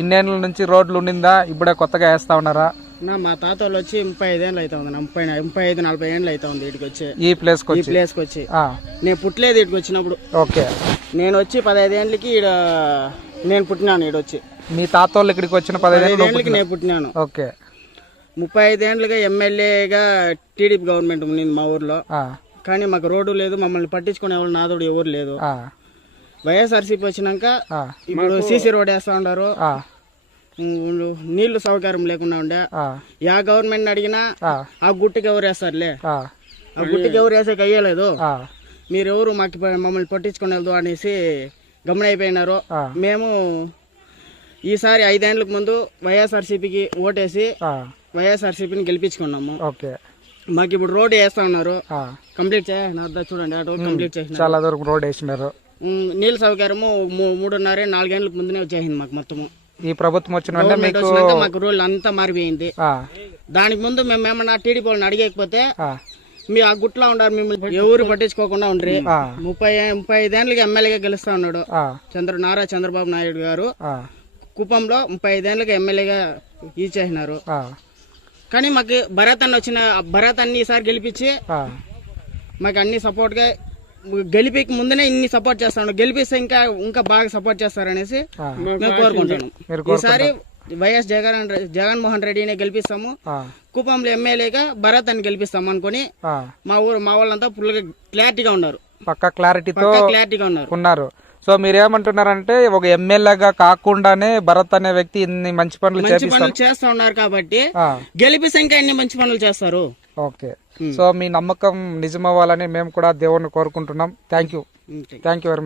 ఇన్నేళ్ళ నుంచి రోడ్లు ఉండిందా, ఇప్పుడే కొత్తగా వేస్తా ఉన్నారా? మా తాత వాళ్ళు వచ్చి 35 ఏళ్ళు అవుతా ఉంది, 35-40 ఏళ్ళు అవుతా ఉంది ఇటుకి వచ్చి, ఈ ప్లేస్ కి వచ్చి. నేను పుట్టలేదు ఇటుకి వచ్చినప్పుడు. ఓకే, నేను వచ్చి 15 ఏళ్ళకి నేను పుట్టినాను ఈడ వచ్చి. మీ తాత వాళ్ళు ఇక్కడికి వచ్చిన 15 ఏళ్ళకి నేను పుట్టినాను. ఓకే, 35 ఏళ్ళుగా ఎమ్మెల్యేగా టీడీపీ గవర్నమెంట్ ఉంది మా ఊర్లో. కానీ మాకు రోడ్డు లేదు, మమ్మల్ని పట్టించుకునే వాళ్ళు నాదోడు ఎవరు లేదు. వైఎస్ఆర్సీపీ వచ్చినాక ఇప్పుడు సీసీ రోడ్ వేస్తా ఉన్నారు, నీళ్లు సౌకర్యం లేకుండా ఉండే. యా గవర్నమెంట్ అడిగినా ఆ గుట్టుకి ఎవరు వేస్తారులే, ఆ గుట్టుకి ఎవరు వేసేకి అయ్యలేదు, మీరెవరు మమ్మల్ని పట్టించుకునేది అనేసి గమనైపోయినారు. మేము ఈసారి 5 ఏళ్ళకు ముందు వైఎస్ఆర్సీపీకి ఓటేసి వైఎస్ఆర్సీపీని గెలిపించుకున్నాము. మాకు ఇప్పుడు రోడ్ వేస్తా ఉన్నారు, కంప్లీట్ చూడండి, కంప్లీట్ చేసిన చాలా దూరం రోడ్ వేసినారు. నీళ్ళ సౌకర్యము 3.5-4 ఏళ్ళకి ముందునే వచ్చేసింది మాకు మొత్తము. ఈ ప్రభుత్వం వచ్చినాక మాకు రూల్ అంతా మారిపోయింది. దానికి ముందు మేము ఏమన్నా టీడీపీ వాళ్ళని అడిగకపోతే మీ ఆ గుట్లో ఉండారు, మిమ్మల్ని ఎవరు పట్టించుకోకుండా ఉండ్రి. 35 ఏళ్ళకి ఎమ్మెల్యేగా గెలుస్తా ఉన్నాడు నారా చంద్రబాబు నాయుడు గారు. కుప్పంలో 35 ఏళ్ళకి ఎమ్మెల్యేగా ఇచ్చేసినారు. కానీ మాకు భరత్ అన్ని ఈసారి గెలిపించి మాకు అన్ని సపోర్ట్ గా, గెలిపికి ముందునే ఇన్ని సపోర్ట్ చేస్తాను, గెలిపిస్తే ఇంకా బాగా సపోర్ట్ చేస్తారనేసి మేము కోరుకుంటున్నాం. ఈసారి వైఎస్ జగన్మోహన్ రెడ్డిని గెలిపిస్తాము, కుప్పంలో ఎమ్మెల్యేగా భరత్ అని గెలిపిస్తాము అనుకుని మా వాళ్ళంతా ఫుల్ గా క్లారిటీగా ఉన్నారు, పక్కా క్లారిటీగా ఉన్నారు. సో మీరేమంటున్నారంటే ఒక ఎమ్మెల్యేగా కాకుండానే భరత్ అనే వ్యక్తి ఇన్ని మంచి పనులు చేస్తా ఉన్నారు కాబట్టి గెలిపిస్తే ఇంకా ఎన్ని మంచి పనులు చేస్తారు. ఓకే, సో మీ నమ్మకం నిజమవ్వాలని మేము కూడా దేవుణ్ణి కోరుకుంటున్నాం. Thank you very much.